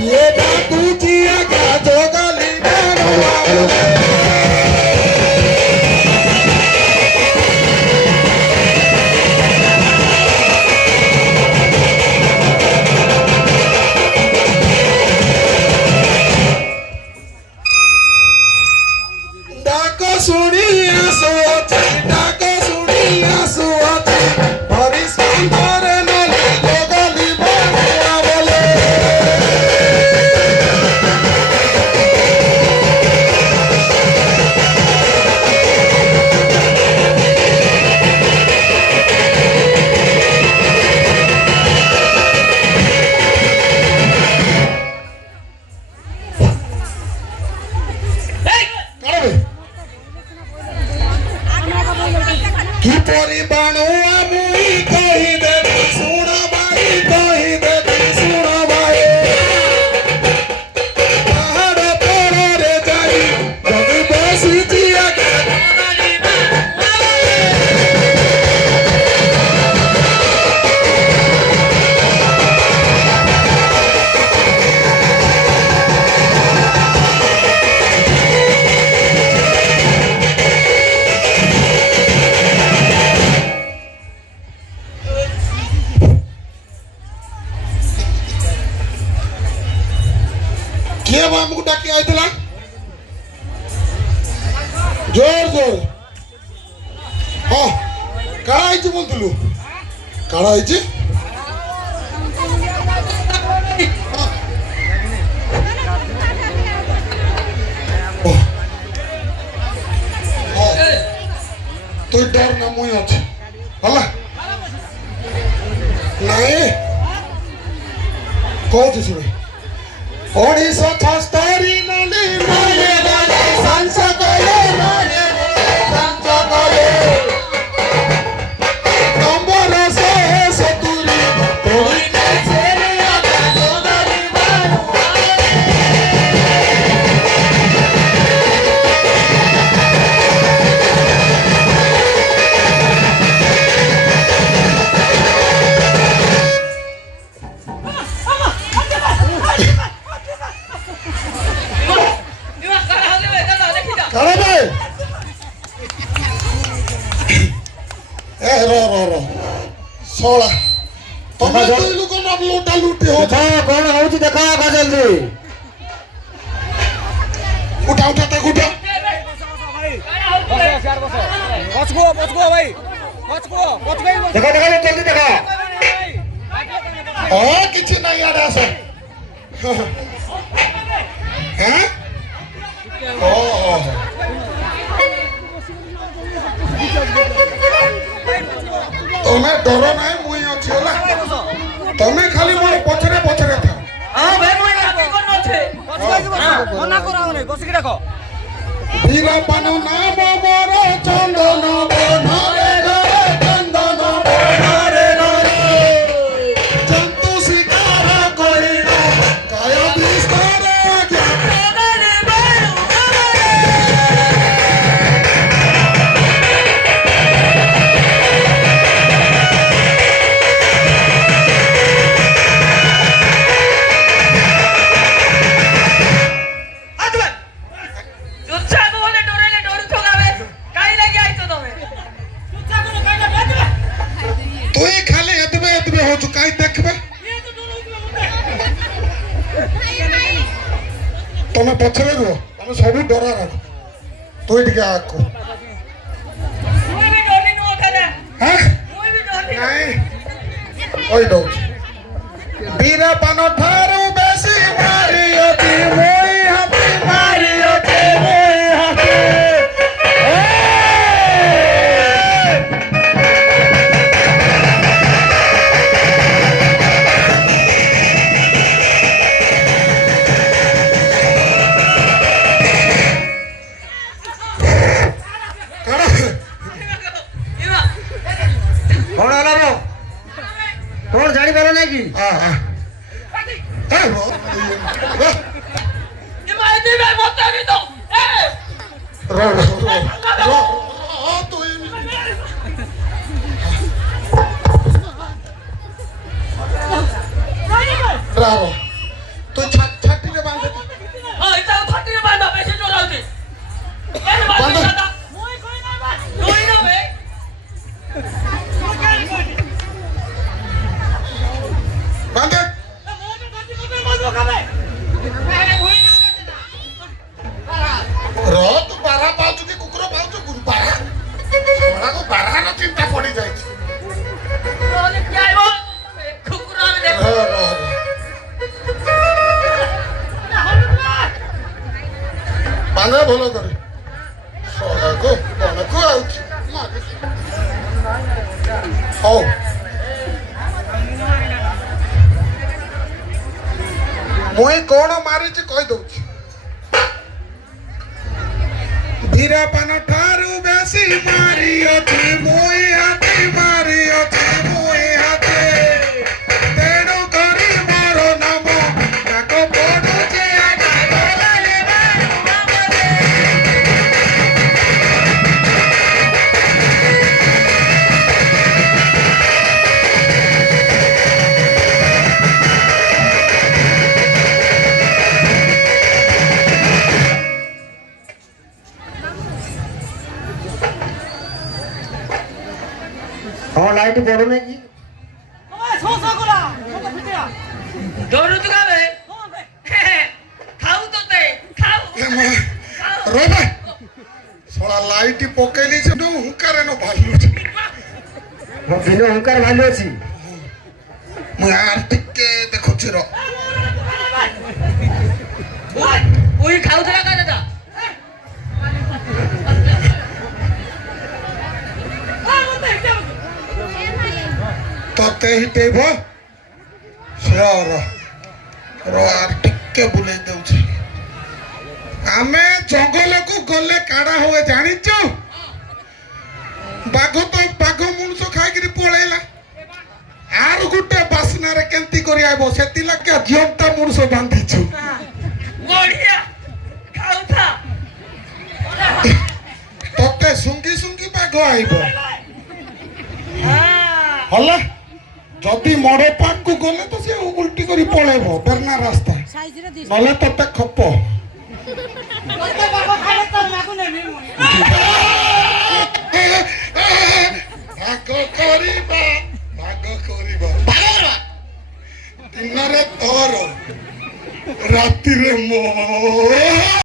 ये तुझिया का जोगली डाको सुनिया सोचे डाको सुनिया सोचे हरिश कंधर नली जोगली बनुआ बोले की पोरी बाणुआ मुई कही दे सुना बाई कही दे सुना बाई पहाड़ तोड़ रे जाई जब बसी जिया के किए बामू डाकी आइतला जोर जोर हाँ काड़ा आइछि बोलतलु काड़ा आइछि तू डर ना मुई अछि हला नहीं कोथि सुने ओडिशा छस्तरी नली माये नली संसकले माये संसकले नंबर से सतुरी कोई कैसे रे आका जोगली करे बे ए रो सोला तमे दुई लोक न लूटा लूटी हो देखा कौन होची देखा आगा जल्दी उठा उठा तक उठा बचगो भाई बचगो बच गई देखा देखा जल्दी देखा ओ किछ नहीं आडा से हैं ओ तमे डर नहीं मुई अछि होला तमे खाली मोर पछरे पछरे था हां भाई मोय लागे कोन আছে बच गई मना कराओ नहीं बस के देखो वीरा पानो नाम मोर चंदन बनरे घरे चंदन बनरे घरे जंतु शिकार करिना काय विस्तार आज्ञा जोगली बनु आदवा जुच्छा बोले डोरेले डोर ठोगावे काई लागि आइतो तमे जुच्छा को काई ना तू खाली एतबे एतबे हो चु काई देखबे ये तो डोर तमे पछरे रो तमे सब डरा रख तू टिके आको कोई भी डोरी नो उठाना हैं कोई भी डोरी नहीं ओई दो वीरा पानो थारू बेसी मारियोती मोई हपी मारियोती मोई हपी कौन आला रो कौन जानी पारो नहीं की हां हां ये मायदी में मत भी तो ए रो तू bravo tu କାନ ଭଲ କରେ ଶଳାକୁ କଣକୁ ଆଉଛି ହଉ ମୁଇଁ କଣ ମାରିଛି କହିଦଉଛି ବୀରପାନ ଠାରୁ ବେଶୀ ମାରିଅଛି ମୁଇଁ ହାତେ ମାରିଅଛି ମୁଇଁ ହାତେ ତେଣୁ କରି ମୋର ନାମ ତାକ ପଡୁଛି ହଁ ଲାଇଟ୍ ପଡୁ ନାଇଁ କି ଡରୁଛୁ କାବେ ଖାଉ ତତେ ଖାଉ ରବା ଶଳା ଲାଇଟ୍ ପକେଇଲି ସେଠୁ ହୁଙ୍କାରେ ନ ଭାଲୁଛି ମୋ ଦିନ ହୁଙ୍କାର ଭାଲୁ ଅଛି ମୁଁ ଆର ଟିକେ ଦେଖୁଛି ର ଉଇ ଖାଉଥିଲା କା ଦାଦା ତତେ ହିଟେଇବ ସେ ର ଆର ଟିକେ ବୁଲେଇ ଦଉଛି ଆମେ ଜଙ୍ଗଲକୁ ଗଲେ କାଡା ହୁଏ ଜାଣିଛୁ ବାଘ ତ ବାଘ ମଣିଷ ଖାଇକିରି ପଳେଇଲା ଆର ଗୋଟେ ବାସ୍ନାରେ କେମିତି କରି ଆଇବ ସେଥିଲାଗି ଜିଅନ୍ତା ମଣିଷ ବାନ୍ଧିଛୁ ବଢିଆ ଖାଉଥା ତତେ ଶୁଙ୍ଗି ଶୁଙ୍ଗି ବାଘ ଆଇବ ହେଲା ଯଦି ମଡ ପାଖକୁ ଗଲେ ତ ସେ ଉଲ୍ଟି କରି ପଳେଇବ ବେର୍ନା ରାସ୍ତା ନହେଲେ ତତେ ଖପ ଭାଗ କରିବା ଦିନରେ ତୋର ରାତିରେ ମୋ